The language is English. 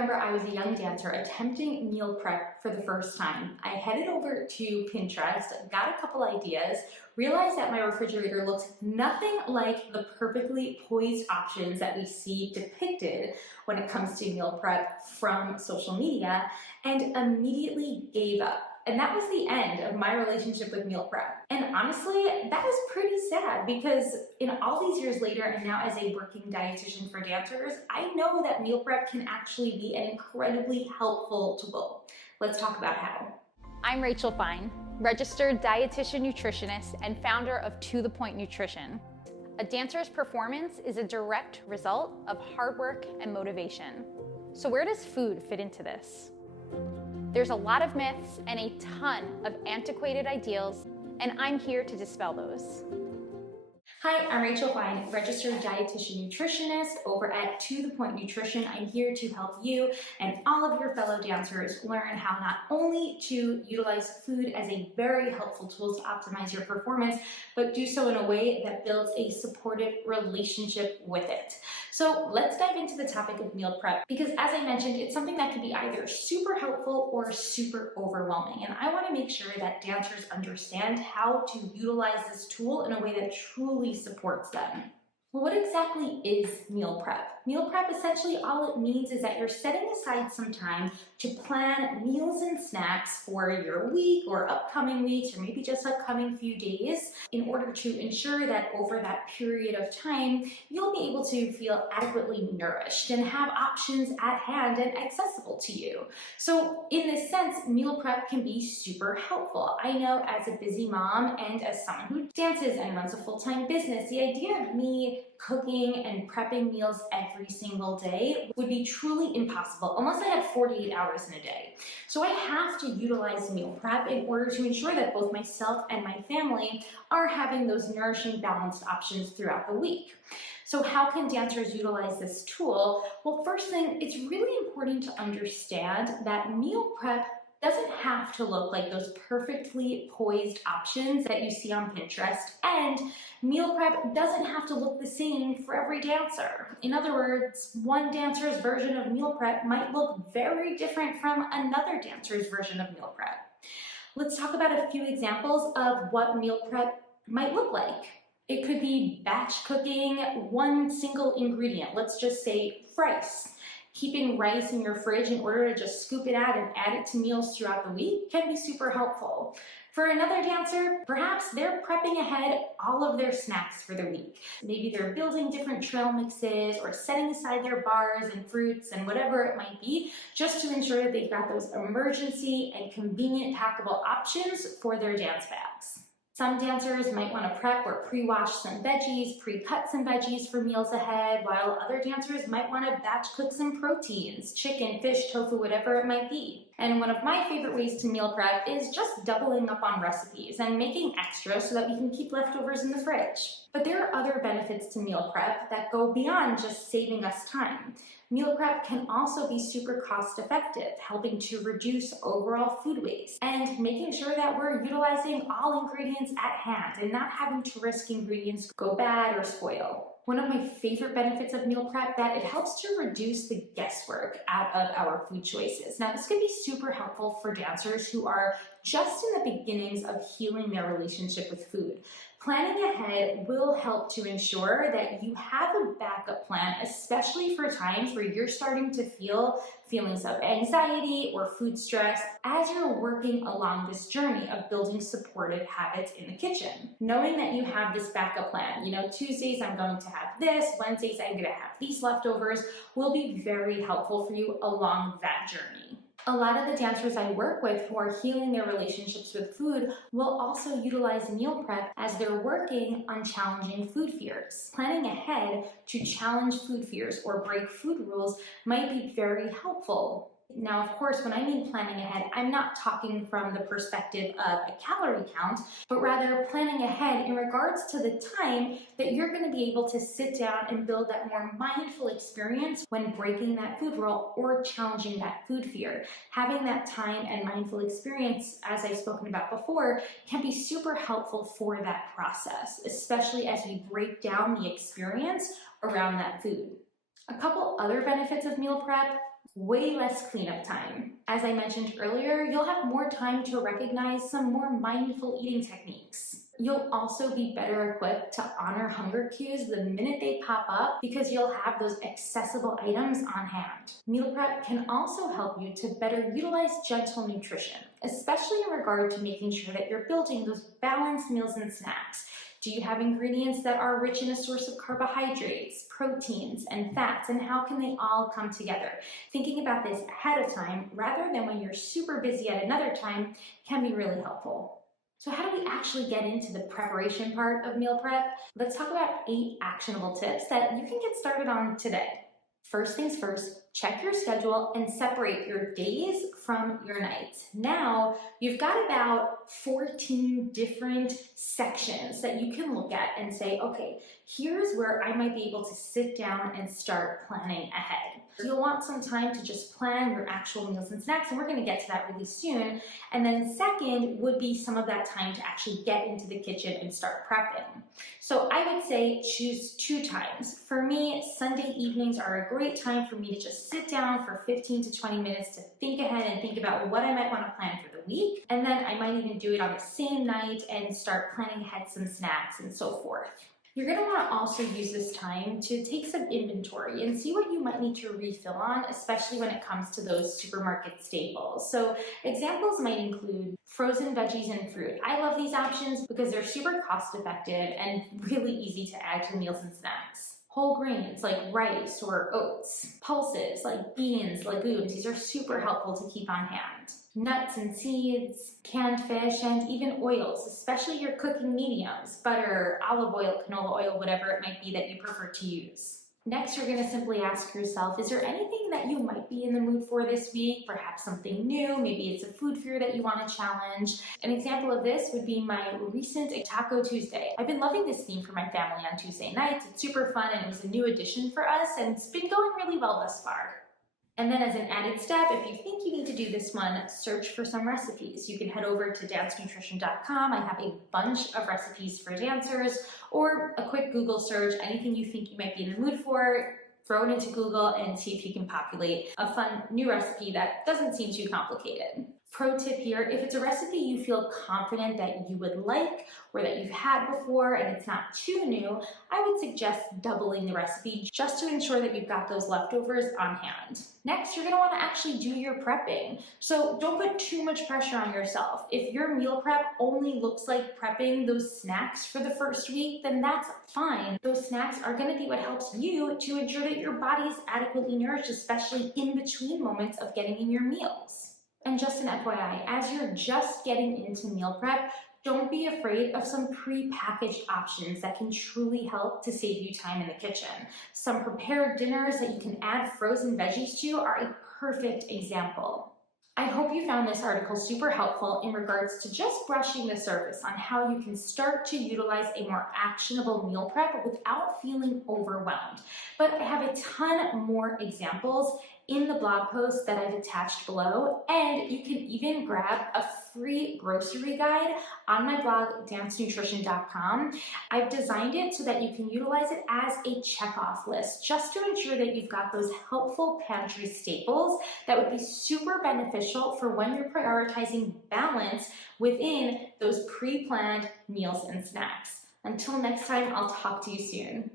remember I was a young dancer attempting meal prep for the first time. I headed over to Pinterest, got a couple ideas, realized that my refrigerator looked nothing like the perfectly poised options that we see depicted when it comes to meal prep from social media, and immediately gave up. And that was the end of my relationship with meal prep. And honestly, that was pretty sad because in all these years later, and now as a working dietitian for dancers, I know that meal prep can actually be an incredibly helpful tool. Let's talk about how. I'm Rachel Fine, registered dietitian nutritionist and founder of To The Point Nutrition. A dancer's performance is a direct result of hard work and motivation. So where does food fit into this? There's a lot of myths and a ton of antiquated ideals, and I'm here to dispel those. Hi, I'm Rachel Fine, registered dietitian nutritionist over at To The Point Nutrition. I'm here to help you and all of your fellow dancers learn how not only to utilize food as a very helpful tool to optimize your performance, but do so in a way that builds a supportive relationship with it. So let's dive into the topic of meal prep because, as I mentioned, it's something that can be either super helpful or super overwhelming. And I want to make sure that dancers understand how to utilize this tool in a way that truly supports them. Well, what exactly is meal prep? Meal prep, essentially all it means is that you're setting aside some time to plan meals and snacks for your week or upcoming weeks or maybe just upcoming few days in order to ensure that over that period of time, you'll be able to feel adequately nourished and have options at hand and accessible to you. So in this sense, meal prep can be super helpful. I know as a busy mom and as someone who dances and runs a full-time business, the idea of me cooking and prepping meals every single day would be truly impossible unless I had 48 hours in a day. So I have to utilize meal prep in order to ensure that both myself and my family are having those nourishing, balanced options throughout the week. So how can dancers utilize this tool? Well, first thing, it's really important to understand that meal prep doesn't have to look like those perfectly poised options that you see on Pinterest, and meal prep doesn't have to look the same for every dancer. In other words, one dancer's version of meal prep might look very different from another dancer's version of meal prep. Let's talk about a few examples of what meal prep might look like. It could be batch cooking one single ingredient, let's just say rice. Keeping rice in your fridge in order to just scoop it out and add it to meals throughout the week can be super helpful. For another dancer, perhaps they're prepping ahead all of their snacks for the week. Maybe they're building different trail mixes or setting aside their bars and fruits and whatever it might be, just to ensure that they've got those emergency and convenient packable options for their dance bags. Some dancers might want to prep or pre-wash some veggies, pre-cut some veggies for meals ahead, while other dancers might want to batch cook some proteins, chicken, fish, tofu, whatever it might be. And one of my favorite ways to meal prep is just doubling up on recipes and making extra so that we can keep leftovers in the fridge. But there are other benefits to meal prep that go beyond just saving us time. Meal prep can also be super cost effective, helping to reduce overall food waste and making sure that we're utilizing all ingredients at hand and not having to risk ingredients go bad or spoil. One of my favorite benefits of meal prep that it helps to reduce the guesswork out of our food choices. Now, this can be super helpful for dancers who are just in the beginnings of healing their relationship with food. Planning ahead will help to ensure that you have a backup plan, especially for times where you're starting to feel feelings of anxiety or food stress as you're working along this journey of building supportive habits in the kitchen. Knowing that you have this backup plan, Tuesdays I'm going to have this, Wednesdays I'm going to have these leftovers, will be very helpful for you along that journey. A lot of the dancers I work with who are healing their relationships with food will also utilize meal prep as they're working on challenging food fears. Planning ahead to challenge food fears or break food rules might be very helpful. Now, of course, when I mean planning ahead, I'm not talking from the perspective of a calorie count, but rather planning ahead in regards to the time that you're going to be able to sit down and build that more mindful experience when breaking that food rule or challenging that food fear. Having that time and mindful experience, as I've spoken about before, can be super helpful for that process, especially as we break down the experience around that food. A couple other benefits of meal prep. Way less cleanup time. As I mentioned earlier, you'll have more time to recognize some more mindful eating techniques. You'll also be better equipped to honor hunger cues the minute they pop up because you'll have those accessible items on hand. Meal prep can also help you to better utilize gentle nutrition, especially in regard to making sure that you're building those balanced meals and snacks. Do you have ingredients that are rich in a source of carbohydrates, proteins, and fats, and how can they all come together? Thinking about this ahead of time rather than when you're super busy at another time can be really helpful. So how do we actually get into the preparation part of meal prep? Let's talk about 8 actionable tips that you can get started on today. First things first, check your schedule and separate your days from your nights. Now, you've got about 14 different sections that you can look at and say, okay, here's where I might be able to sit down and start planning ahead. You'll want some time to just plan your actual meals and snacks, and we're gonna get to that really soon. And then second would be some of that time to actually get into the kitchen and start prepping. So I would say choose 2 times. For me, Sunday evenings are a great time for me to just sit down for 15 to 20 minutes to think ahead and think about what I might want to plan for the week. And then I might even do it on the same night and start planning ahead some snacks and so forth. You're going to want to also use this time to take some inventory and see what you might need to refill on, especially when it comes to those supermarket staples. So examples might include frozen veggies and fruit. I love these options because they're super cost effective and really easy to add to meals and snacks. Whole grains like rice or oats, pulses like beans, legumes, these are super helpful to keep on hand. Nuts and seeds, canned fish, and even oils, especially your cooking mediums, butter, olive oil, canola oil, whatever it might be that you prefer to use. Next, you're going to simply ask yourself, is there anything that you might be in the mood for this week? Perhaps something new, maybe it's a food fear that you want to challenge. An example of this would be my recent Taco Tuesday. I've been loving this theme for my family on Tuesday nights. It's super fun and it was a new addition for us and it's been going really well thus far. And then as an added step, if you think you need to do this one, search for some recipes. You can head over to dancenutrition.com. I have a bunch of recipes for dancers, or a quick Google search, anything you think you might be in the mood for, throw it into Google and see if you can populate a fun new recipe that doesn't seem too complicated. Pro tip here, if it's a recipe you feel confident that you would like or that you've had before and it's not too new, I would suggest doubling the recipe just to ensure that you've got those leftovers on hand. Next, you're going to want to actually do your prepping. So don't put too much pressure on yourself. If your meal prep only looks like prepping those snacks for the first week, then that's fine. Those snacks are going to be what helps you to ensure that your body is adequately nourished, especially in between moments of getting in your meals. And just an FYI, as you're just getting into meal prep, don't be afraid of some pre-packaged options that can truly help to save you time in the kitchen. Some prepared dinners that you can add frozen veggies to are a perfect example. I hope you found this article super helpful in regards to just brushing the surface on how you can start to utilize a more actionable meal prep without feeling overwhelmed. But I have a ton more examples in the blog post that I've attached below, and you can even grab a free grocery guide on my blog, dancenutrition.com. I've designed it so that you can utilize it as a checkoff list, just to ensure that you've got those helpful pantry staples that would be super beneficial for when you're prioritizing balance within those pre-planned meals and snacks. Until next time, I'll talk to you soon.